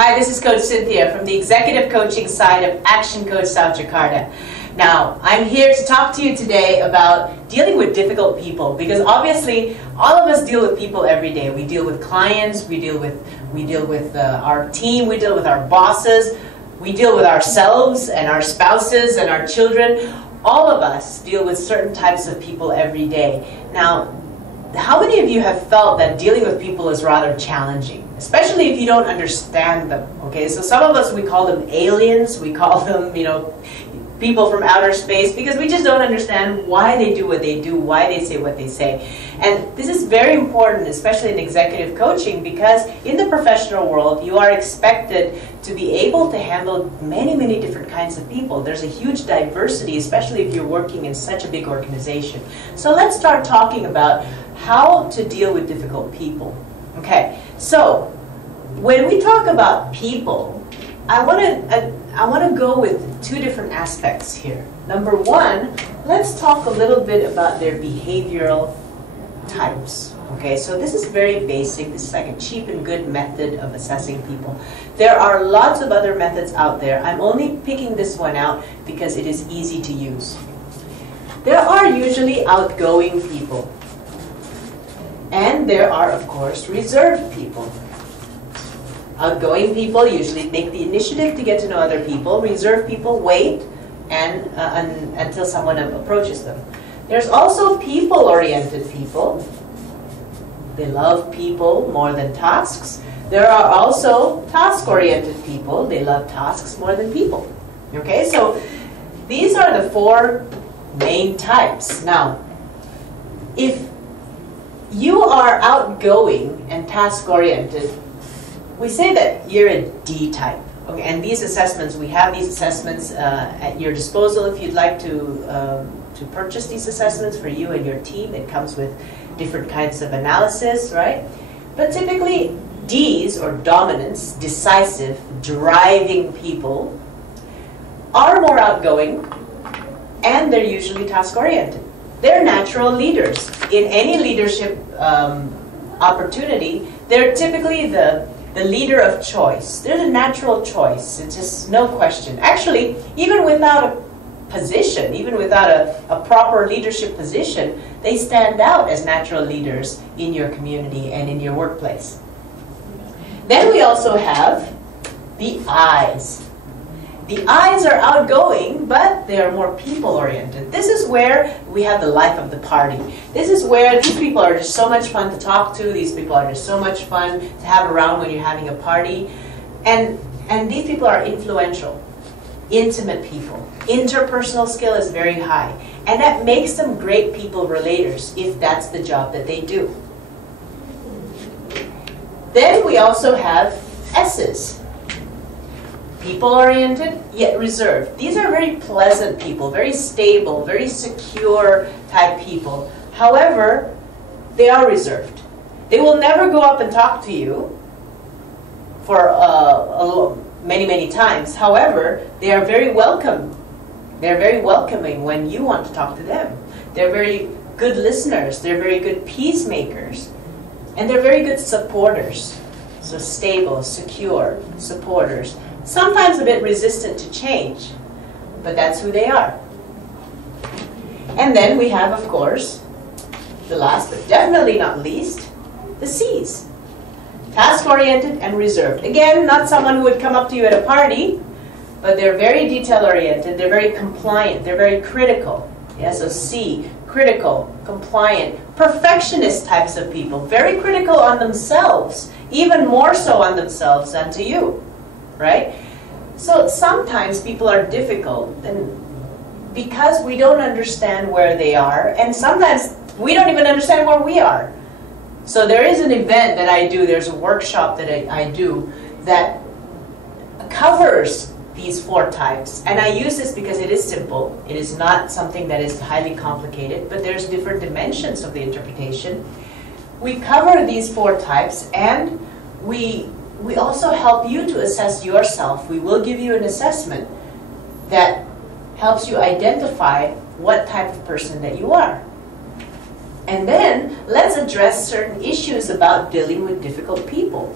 Hi, this is Coach Cynthia from the executive coaching side of Action Coach South Jakarta. Now, I'm here to talk to you today about dealing with difficult people, because obviously all of us deal with people every day. We deal with clients, we deal with our team, we deal with our bosses, we deal with ourselves and our spouses and our children. All of us deal with certain types of people every day. Now, how many of you have felt that dealing with people is rather challenging, especially if you don't understand them? Okay, so some of us, we call them aliens, we call them, people from outer space, because we just don't understand why they do what they do, why they say what they say. And this is very important, especially in executive coaching, because in the professional world, you are expected to be able to handle many, many different kinds of people. There's a huge diversity, especially if you're working in such a big organization. So let's start talking about how to deal with difficult people. Okay, so when we talk about people, I want to go with two different aspects here. Number one, let's talk a little bit about their behavioral types. Okay, so this is very basic. This is like a cheap and good method of assessing people. There are lots of other methods out there. I'm only picking this one out because it is easy to use. There are usually outgoing people. And there are, of course, reserved people. Outgoing people usually take the initiative to get to know other people. Reserved people wait until someone approaches them. There's also people-oriented people. They love people more than tasks. There are also task-oriented people. They love tasks more than people. Okay, so these are the four main types. Now, if you are outgoing and task-oriented, we say that you're a D type. Okay, and these assessments, we have these assessments at your disposal if you'd like to purchase these assessments for you and your team. It comes with different kinds of analysis, right? But typically, Ds, or dominance, decisive, driving people, are more outgoing, and they're usually task-oriented. They're natural leaders. In any leadership opportunity, they're typically the leader of choice. They're the natural choice. It's just no question. Actually, even without a position, even without a proper leadership position, they stand out as natural leaders in your community and in your workplace. Then we also have the Is. The Is are outgoing, but they are more people-oriented. This is where we have the life of the party. This is where these people are just so much fun to talk to. These people are just so much fun to have around when you're having a party. And these people are influential, intimate people. Interpersonal skill is very high. And that makes them great people relators if that's the job that they do. Then we also have S's. People-oriented, yet reserved. These are very pleasant people, very stable, very secure type people. However, they are reserved. They will never go up and talk to you for many, many times. However, they are very welcome. They're very welcoming when you want to talk to them. They're very good listeners. They're very good peacemakers. And they're very good supporters. So stable, secure supporters. Sometimes a bit resistant to change, but that's who they are. And then we have, of course, the last but definitely not least, the C's. Task-oriented and reserved. Again, not someone who would come up to you at a party, but they're very detail-oriented, they're very compliant, they're very critical. Yeah, so C, critical, compliant, perfectionist types of people, very critical on themselves, even more so on themselves than to you. Right? So sometimes people are difficult, and because we don't understand where they are, and sometimes we don't even understand where we are. So there is an event that I do, there's a workshop that I do that covers these four types, and I use this because it is simple. It is not something that is highly complicated, but there's different dimensions of the interpretation. We cover these four types, and we also help you to assess yourself. We will give you an assessment that helps you identify what type of person that you are. And then let's address certain issues about dealing with difficult people.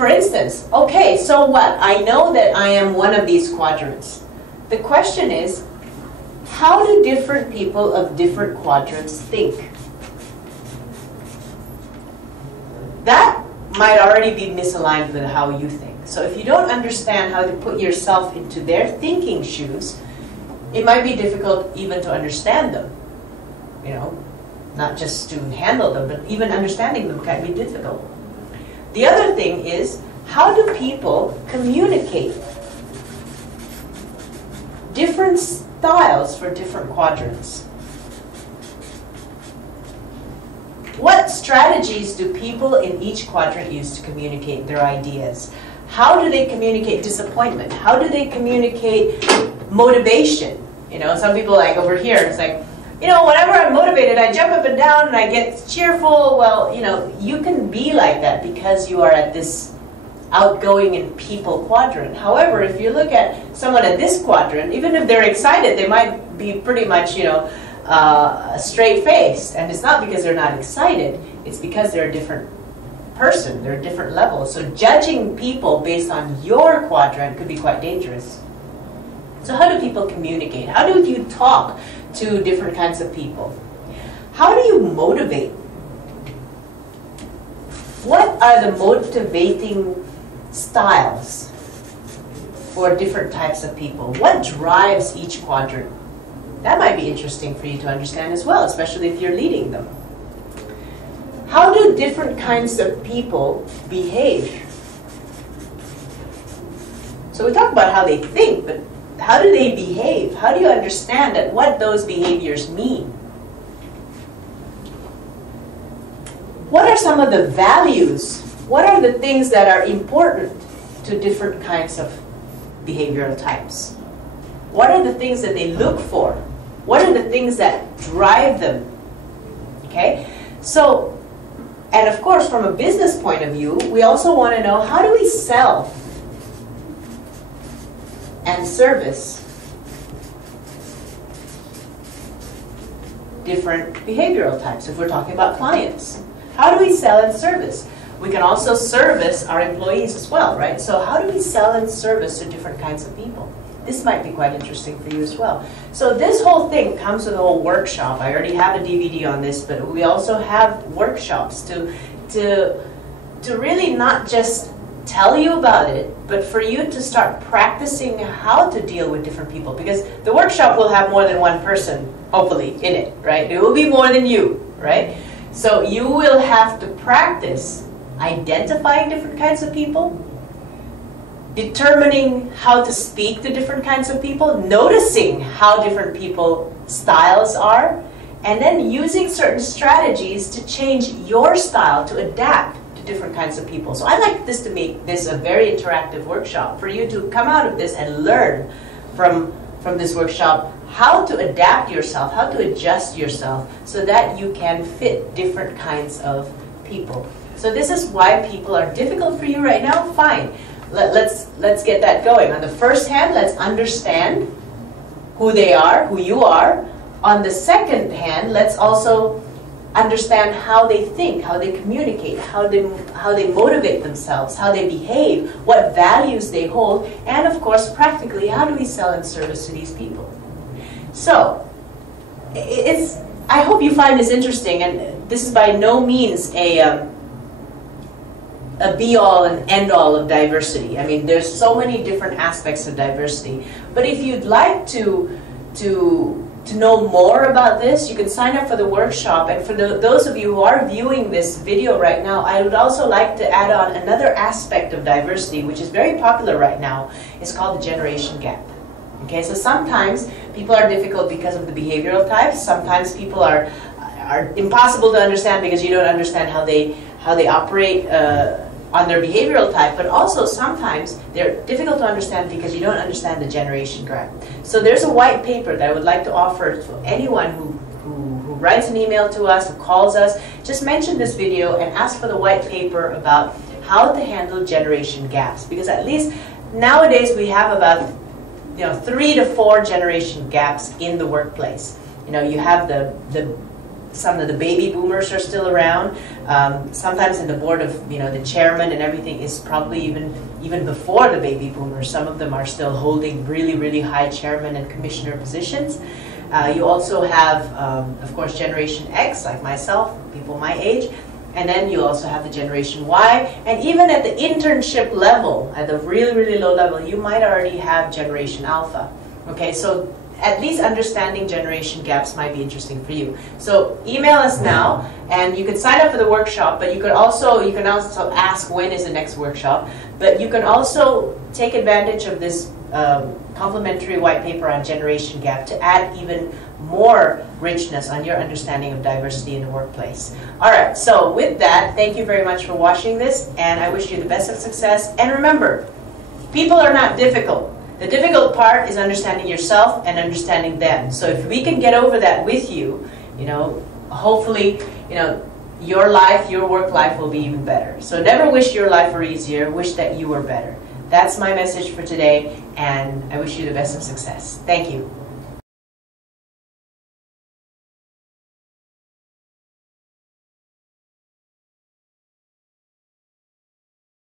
For instance, okay, so what? I know that I am one of these quadrants. The question is, how do different people of different quadrants think? That might already be misaligned with how you think. So if you don't understand how to put yourself into their thinking shoes, it might be difficult even to understand them. You know, not just to handle them, but even understanding them can be difficult. The other thing is, how do people communicate? Different styles for different quadrants. What strategies do people in each quadrant use to communicate their ideas? How do they communicate disappointment? How do they communicate motivation? You know, some people like over here, it's like, you know, whenever I'm motivated, I jump up and down and I get cheerful. Well, you know, you can be like that because you are at this outgoing and people quadrant. However, if you look at someone at this quadrant, even if they're excited, they might be pretty much, you know, straight-faced. And it's not because they're not excited, it's because they're a different person, they're a different level. So judging people based on your quadrant could be quite dangerous. So how do people communicate? How do you talk to different kinds of people? How do you motivate? What are the motivating styles for different types of people? What drives each quadrant? That might be interesting for you to understand as well, especially if you're leading them. How do different kinds of people behave? So we talk about how they think, but how do they behave? How do you understand that what those behaviors mean? What are some of the values? What are the things that are important to different kinds of behavioral types? What are the things that they look for? What are the things that drive them? Okay? So, and of course, from a business point of view, we also want to know, how do we sell and service different behavioral types if we're talking about clients? How do we sell and service? We can also service our employees as well, right? So how do we sell and service to different kinds of people? This might be quite interesting for you as well. So this whole thing comes with a whole workshop. I already have a DVD on this, but we also have workshops to really not just tell you about it, but for you to start practicing how to deal with different people. Because the workshop will have more than one person, hopefully, in it, right? It will be more than you, right? So you will have to practice identifying different kinds of people, determining how to speak to different kinds of people, noticing how different people styles are, and then using certain strategies to change your style to adapt to different kinds of people. So I like this to make this a very interactive workshop for you to come out of this and learn from this workshop how to adapt yourself, how to adjust yourself so that you can fit different kinds of people. So this is why people are difficult for you right now. Fine. Let's get that going. On the first hand, let's understand who they are, who you are. On the second hand, let's also understand how they think, how they communicate, how they motivate themselves, how they behave, what values they hold, and of course, practically, how do we sell and service to these people? So, I hope you find this interesting, and this is by no means a be-all and end-all of diversity. I mean, there's so many different aspects of diversity. But if you'd like to know more about this, you can sign up for the workshop. And for those of you who are viewing this video right now, I would also like to add on another aspect of diversity, which is very popular right now. It's called the generation gap. Okay, so sometimes people are difficult because of the behavioral types. Sometimes people are impossible to understand because you don't understand how they operate on their behavioral type, but also sometimes they're difficult to understand because you don't understand the generation gap. So there's a white paper that I would like to offer to anyone who writes an email to us, who calls us. Just mention this video and ask for the white paper about how to handle generation gaps. Because at least nowadays we have about 3 to 4 generation gaps in the workplace. You know, you have the some of the baby boomers are still around. Sometimes in the board of, the chairman and everything is probably even before the baby boomers. Some of them are still holding really, really high chairman and commissioner positions. You also have, of course, Generation X, like myself, people my age. And then you also have the Generation Y. And even at the internship level, at the really, really low level, you might already have Generation Alpha. Okay, so at least understanding generation gaps might be interesting for you. So email us now, and you can sign up for the workshop, but you can also ask when is the next workshop. But you can also take advantage of this complimentary white paper on generation gap to add even more richness on your understanding of diversity in the workplace. All right, so with that, thank you very much for watching this, and I wish you the best of success. And remember, people are not difficult. The difficult part is understanding yourself and understanding them. So if we can get over that with you, hopefully, your life, your work life will be even better. So never wish your life were easier, wish that you were better. That's my message for today, and I wish you the best of success. Thank you.